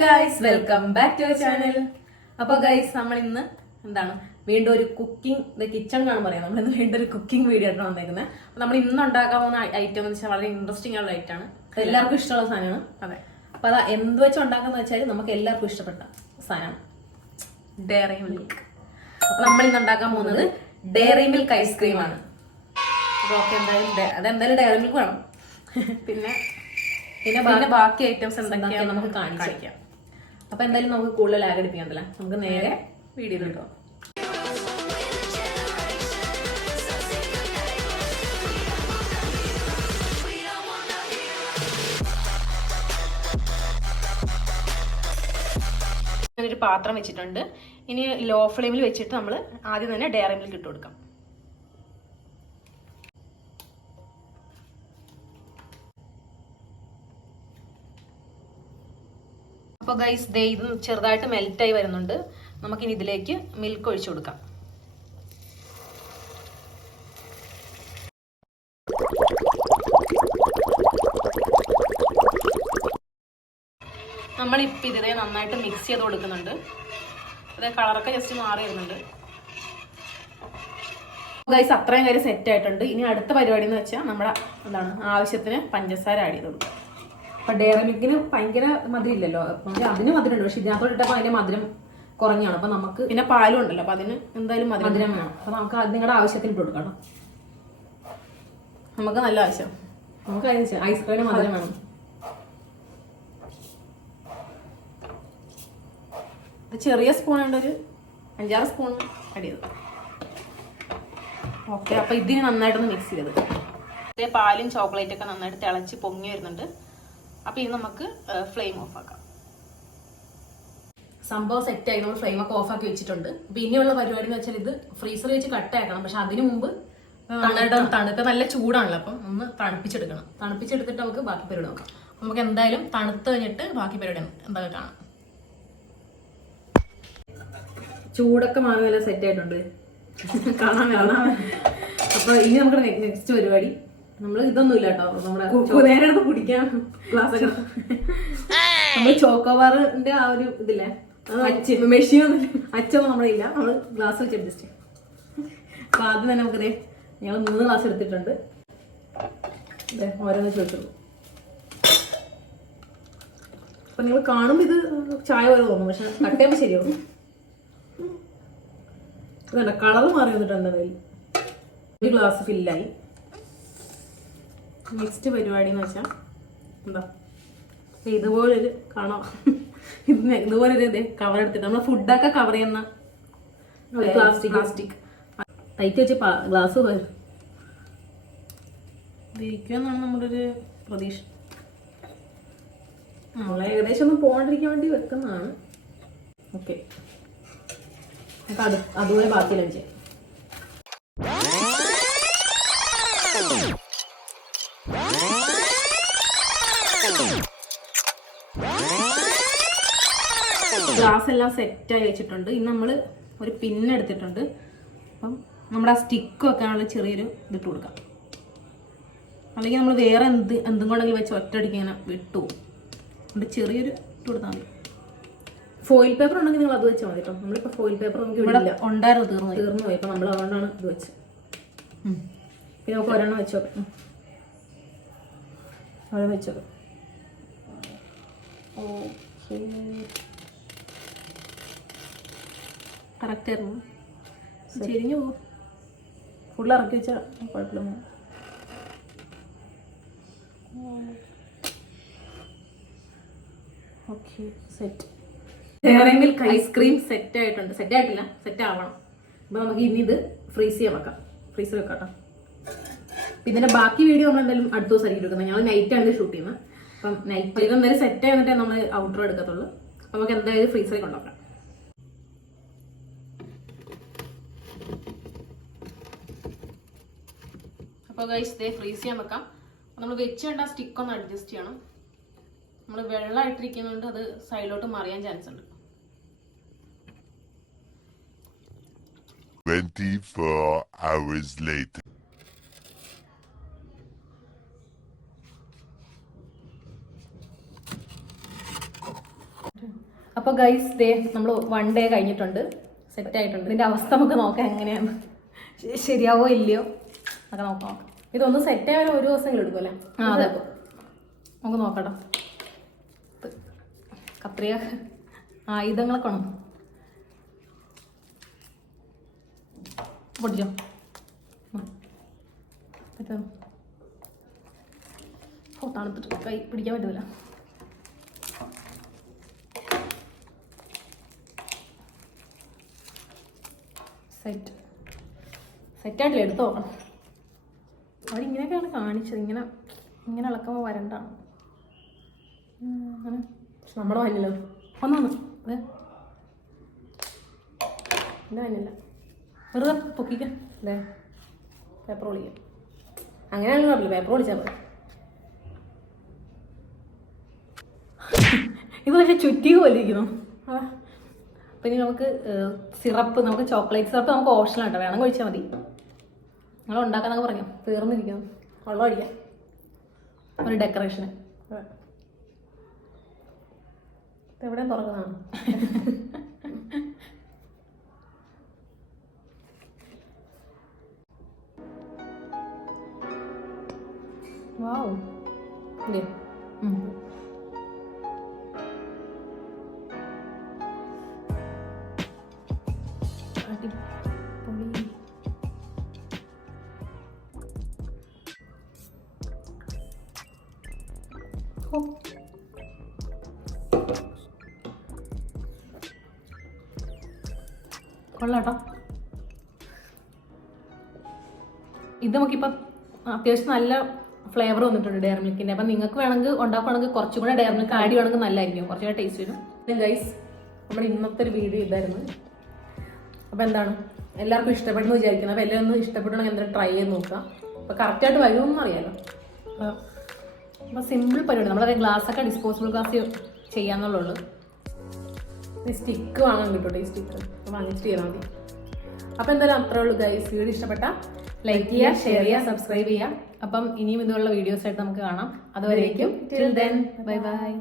Guys, welcome back to our channel. അപ്പൊ guys, നമ്മൾ ഇന്ന് എന്താണ് വീണ്ടും ഒരു കുക്കിംഗ് കിച്ചൺ കാണാൻ പറയാം. നമ്മൾ ഇന്ന് വീണ്ടും ഒരു കുക്കിംഗ് വീഡിയോ ആയിട്ടാണ് വന്നേക്കുന്നത്. നമ്മൾ ഇന്ന് ഉണ്ടാക്കാൻ പോകുന്ന ഐറ്റം എന്ന് വെച്ചാൽ വളരെ ഇൻട്രസ്റ്റിംഗ് ആയുള്ള ഐറ്റം ആണ്. എല്ലാവർക്കും ഇഷ്ടമുള്ള സാധനമാണ്. അതെ, അപ്പൊ അത് എന്ത് വെച്ച് ഉണ്ടാക്കാന്ന് വെച്ചാൽ നമുക്ക് എല്ലാവർക്കും ഇഷ്ടപ്പെട്ട സാധനമാണ് ഡയറി മിൽക്ക്. അപ്പൊ നമ്മൾ ഇന്ന് ഉണ്ടാക്കാൻ പോകുന്നത് ഡയറി മിൽക്ക് ഐസ്ക്രീം ആണ്. അപ്പൊ ഓക്കെ, അതെന്തായാലും ഡയറി മിൽക്ക് വേണം. പിന്നെ ബാക്കി ഐറ്റംസ് എന്തൊക്കെയാണ് നമുക്ക് കാണിക്കാം. അപ്പൊ എന്തായാലും നമുക്ക് കൂടുതൽ ലാഗ് അടിപ്പിക്കണ്ടല്ലോ, നമുക്ക് നേരെ വീഡിയോ കിട്ടും. ഞാനൊരു പാത്രം വെച്ചിട്ടുണ്ട്. ഇനി ലോ ഫ്ലെയിമിൽ വെച്ചിട്ട് നമ്മൾ ആദ്യം തന്നെ ഡയറി മിൽക്ക് ഇട്ട് കൊടുക്കാം. അപ്പോൾ ഗൈസ്, ഇത് ചെറുതായിട്ട് മെൽറ്റായി വരുന്നുണ്ട്. നമുക്കിനി ഇതിലേക്ക് മിൽക്ക് ഒഴിച്ചു കൊടുക്കാം. നമ്മളിപ്പോൾ ഇതിനെ നന്നായിട്ട് മിക്സ് ചെയ്ത് കൊടുക്കുന്നുണ്ട്. അതേ കളറൊക്കെ ജസ്റ്റ് മാറി വരുന്നുണ്ട്. ഗൈസ്, അത്രയും കാര്യം സെറ്റ് ആയിട്ടുണ്ട്. ഇനി അടുത്ത പരിപാടി എന്ന് വെച്ചാൽ നമ്മുടെ ആവശ്യത്തിന് പഞ്ചസാര ആഡ് ചെയ്ത് കൊടുക്കും. അപ്പൊ ഡയറി മിൽക്കിന് ഭയങ്കര മധുരം ഇല്ലല്ലോ, അതിന് മധുരമുണ്ട്. പക്ഷെ ഇതിനകത്തോട്ട് ഇട്ടപ്പോൾ അതിന്റെ മധുരം കുറഞ്ഞാണ്. അപ്പൊ നമുക്ക് പിന്നെ പാലും ഉണ്ടല്ലോ, അപ്പൊ അതിന് എന്തായാലും മധുരം വേണം. അപ്പൊ നമുക്ക് അത് നിങ്ങളുടെ ആവശ്യത്തിന് ഇട്ട് കൊടുക്കണം. നമുക്ക് നല്ല ആവശ്യം, നമുക്ക് ഐസ്ക്രീമിന് മധുരം വേണം. ചെറിയ സ്പൂൺ കൊണ്ട് ഒരു 5-6 സ്പൂൺ ആഡ് ചെയ്തു. ഓക്കെ, അപ്പൊ ഇതിന് നന്നായിട്ടൊന്ന് മിക്സ് ചെയ്തത്. പാലും ചോക്ലേറ്റ് ഒക്കെ നന്നായിട്ട് തിളച്ച് പൊങ്ങി വരുന്നുണ്ട്. അപ്പൊ ഇത് നമുക്ക് ഫ്ലെയിം ഓഫ് ആക്കാം. സംഭവം സെറ്റ് ആയി, നമ്മൾ ഫ്ലെയിം ഒക്കെ ഓഫ് ആക്കി വെച്ചിട്ടുണ്ട്. അപ്പൊ ഇനിയുള്ള പരിപാടി എന്ന് വെച്ചാൽ ഇത് ഫ്രീസറിൽ വെച്ച് കട്ടാക്കണം. പക്ഷെ അതിനു മുമ്പ് തണുത്ത നല്ല ചൂടാണല്ലോ, അപ്പം ഒന്ന് തണുപ്പിച്ചെടുക്കണം. തണുപ്പിച്ചെടുത്തിട്ട് നമുക്ക് ബാക്കി പരിപാടി നോക്കാം. നമുക്ക് എന്തായാലും തണുത്ത് കഴിഞ്ഞിട്ട് ബാക്കി പരിപാടി എന്തൊക്കെ കാണാം. ചൂടൊക്കെ മാറി നല്ല സെറ്റ് ആയിട്ടുണ്ട്, കാണാൻ. അപ്പൊ ഇനി നമുക്ക് നെക്സ്റ്റ് പരിപാടി, നമ്മള് ഇതൊന്നും ഇല്ല കേട്ടോ, നമ്മുടെ നേരെ എടുത്ത് കുടിക്കാൻ ഗ്ലാസ് ഒക്കെ നമ്മള് ചോക്കോബാറിന്റെ ആ ഒരു ഇതില്ലേ, മെഷീനൊന്നും അച്ചൊന്നും നമ്മുടെ ഇല്ല. നമ്മള് ഗ്ലാസ് വെച്ച് അഡ്ജസ്റ്റ് ചെയ്യും. അപ്പൊ ആദ്യം തന്നെ നമുക്കതേ ഞങ്ങൾ 3 ഗ്ലാസ് എടുത്തിട്ടുണ്ട്. ഓരോന്ന് ചോദിച്ചുള്ളൂ. അപ്പൊ നിങ്ങൾ കാണുമ്പോ ഇത് ചായ പോലെ തോന്നും, പക്ഷെ കട്ട് ചെയ്യുമ്പോ ശരിയാവും. അതല്ല, കളറ് മാറി വന്നിട്ടുണ്ട്. ഒരു ഗ്ലാസ് ഫില്ലായി. നെക്സ്റ്റ് പരിപാടി എന്ന് വെച്ചാൽ എന്താ, ഇതുപോലൊരു കാണാം, ഇതുപോലൊരു കവർ എടുത്തിട്ട് നമ്മൾ ഫുഡൊക്കെ കവർ ചെയ്യുന്ന പ്ലാസ്റ്റിക് ടൈറ്റ് വെച്ച് ഗ്ലാസ് ഇരിക്കുമെന്നാണ് നമ്മുടെ ഒരു പ്രതീക്ഷ. നമ്മൾ ഏകദേശം ഒന്നും പോകാണ്ടിരിക്കാൻ വേണ്ടി വെക്കുന്നതാണ്. ഓക്കെ, അപ്പം അതുപോലെ ബാക്കിയെല്ലാം ചെയ്യാം. ഗ്ലാസ് എല്ലാം സെറ്റായി വെച്ചിട്ടുണ്ട്. ഇനി നമ്മൾ ഒരു പിൻ എടുത്തിട്ടുണ്ട്. അപ്പം നമ്മുടെ ആ സ്റ്റിക്ക് വെക്കാനുള്ള ചെറിയൊരു ഇതിട്ട് കൊടുക്കാം. അല്ലെങ്കിൽ നമ്മൾ വേറെ എന്തും കൊണ്ടെങ്കിലും വെച്ച് ഒറ്റയടിക്ക് ഇങ്ങനെ വിട്ടുപോകും. അതുകൊണ്ട് ചെറിയൊരു ഇട്ട് കൊടുത്താൽ മതി. ഫോയിൽ പേപ്പർ ഉണ്ടെങ്കിൽ നിങ്ങൾ അത് വെച്ചാൽ മതി കേട്ടോ. നമ്മളിപ്പോൾ ഫോയിൽ പേപ്പർ നമുക്ക് ഇവിടെ ഉണ്ടായിരുന്നു, തീർന്നു പോയി. ഇപ്പം നമ്മൾ അതുകൊണ്ടാണ് ഇത് വെച്ച്. പിന്നെ നമുക്ക് ഒരെണ്ണം വെച്ച് നോക്കാം. അവിടെ വെച്ച് നോക്കാം. ഓക്കെ, കറക്റ്റ് ആയിരുന്നു. ചെരിഞ്ഞു പോകും. ഫുള്ള് ഇറക്കി വെച്ചാൽ കുഴപ്പമില്ല. Okay, set. Dairy milk ice cream set ആയിട്ടുണ്ട്. സെറ്റ് ആയിട്ടില്ല, സെറ്റ് ആവണം. അപ്പോൾ നമുക്ക് ഇനി ഇത് ഫ്രീസ് ചെയ്യാൻ വെക്കാം. ഫ്രീസർ വെക്കാം കേട്ടോ. ഇതിൻ്റെ ബാക്കി വീഡിയോ നമ്മൾ എന്തായാലും അടുത്ത ദിവസമായിരിക്കും എടുക്കുന്നത്. ഞങ്ങൾ നൈറ്റാണ് ഇത് ഷൂട്ട് ചെയ്യുന്നത്. അപ്പം നൈറ്റ് ഇത് എന്തായാലും സെറ്റ് ആയിട്ട് നമ്മൾ ഔട്ടർ എടുക്കത്തുള്ളൂ. അപ്പം നമുക്ക് എന്തായാലും ഫ്രീസറിൽ കൊണ്ടുവരാം. അപ്പോൾ ഗൈസ്, ഇതേ ഫ്രീസ് ചെയ്യാൻ വെക്കാം. നമ്മൾ വെച്ച് കണ്ട സ്റ്റിക്ക് ഒന്ന് അഡ്ജസ്റ്റ് ചെയ്യണം. നമ്മൾ വെള്ളമായിട്ടിരിക്കുന്നതുകൊണ്ട് അത് സൈഡിലോട്ട് മറിയാൻ ചാൻസ് ഉണ്ട്. 24 hours later. അപ്പോൾ ഗൈസ് ഡേ നമ്മൾ 1 ഡേ കഴിഞ്ഞിട്ടുണ്ട്, സെറ്റ് ആയിട്ടുണ്ട്. ഇതിൻ്റെ അവസ്ഥ നമുക്ക് നോക്കാം എങ്ങനെയാണ്, ശരിയാവോ ഇല്ലയോ ഒക്കെ നോക്കാം. ഇതൊന്ന് സെറ്റ് ആയാലും 1 ദിവസമെങ്കിലും എടുക്കുമല്ലേ? ആ അതെ, നമുക്ക് നോക്കട്ടോ. കത്രിക ആയുധങ്ങളൊക്കെ വേണം. പൊടിച്ചോ പറ്റുമോ? ഓ തണുത്തിട്ട് കൈ പിടിക്കാൻ പറ്റൂല. സെറ്റായിട്ടില്ല, എടുത്ത് നോക്കണം. അവിടെ ഇങ്ങനെയൊക്കെയാണ് കാണിച്ചത്, ഇങ്ങനെ ഇളക്കുമ്പോൾ വരണ്ടാണ്. അങ്ങനെ നമ്മുടെ വന്നില്ലോ ഒന്നൊന്ന് അതെ എൻ്റെ വന്നില്ല, വെറുതെ പൊക്കിക്കാം അല്ലേ? പേപ്പർ പൊളിക്കാം, അങ്ങനെയാണെങ്കിലും കുഴപ്പമില്ല, പേപ്പർ പൊളിച്ചാൽ മതി. ഇത് പക്ഷേ ചുറ്റി പോലിരിക്കുന്നു. പിന്നെ നമുക്ക് സിറപ്പ്, നമുക്ക് ചോക്ലേറ്റ് സിറപ്പ് നമുക്ക് ഓപ്ഷനാട്ടോ, വേണം കഴിച്ചാൽ മതി. നിങ്ങൾ ഉണ്ടാക്കാന്നൊക്കെ പറഞ്ഞു, തീർന്നിരിക്കുന്നു. വെള്ളം അടിക്കാം, ഒരു ഡെക്കറേഷന്. എവിടെയും തുറക്കുന്നതാണ്. വാവ് ഇല്ലേ? അടിപൊളി. ഓ കൊള്ളാട്ടോ. ഇത് നമുക്കിപ്പം അത്യാവശ്യം നല്ല ഫ്ലേവർ വന്നിട്ടുണ്ട് ഡെയറി മിൽക്കിൻ്റെ. അപ്പം നിങ്ങൾക്ക് വേണമെങ്കിൽ ഉണ്ടാക്കുകയാണെങ്കിൽ കുറച്ചും കൂടെ ഡെയറി മിൽക്ക് ആഡ് ചെയ്യുകയാണെങ്കിൽ നല്ലതായിരിക്കും, കുറച്ചുകൂടെ ടേസ്റ്റ് വരും. ഗൈസ് നമ്മുടെ ഇന്നത്തെ ഒരു വീഡിയോ ഇതായിരുന്നു. അപ്പോൾ എന്താണ് എല്ലാവർക്കും ഇഷ്ടപ്പെടുന്നു വിചാരിക്കുന്നത്. അപ്പോൾ എല്ലാം ഒന്ന് ഇഷ്ടപ്പെടണമെങ്കിൽ എന്തായാലും ട്രൈ ചെയ്ത് നോക്കുക. അപ്പോൾ കറക്റ്റായിട്ട് വരുമെന്നും അറിയാമല്ലോ. അപ്പോൾ സിമ്പിൾ പരിപാടി, നമ്മളെ ഗ്ലാസ്സൊക്കെ ഡിസ്പോസിബിൾ ഗ്ലാസ് ചെയ്യാന്നുള്ളൂ. സ്റ്റിക്ക് വാങ്ങാൻ കിട്ടും, ഈ സ്റ്റിക്ക് വാങ്ങിച്ചിട്ട് ചെയ്താൽ മതി. അപ്പോൾ എന്തായാലും അത്രേ ഉള്ളൂ ഗൈസ്. വീഡിയോ ഇഷ്ടപ്പെട്ടാൽ ലൈക്ക് ചെയ്യുക, ഷെയർ ചെയ്യുക, സബ്സ്ക്രൈബ് ചെയ്യുക. അപ്പം ഇനിയും ഇതുള്ള വീഡിയോസ് ആയിട്ട് നമുക്ക് കാണാം. അതുവരേക്കും ടിൽ ദെൻ ബൈ ബൈ.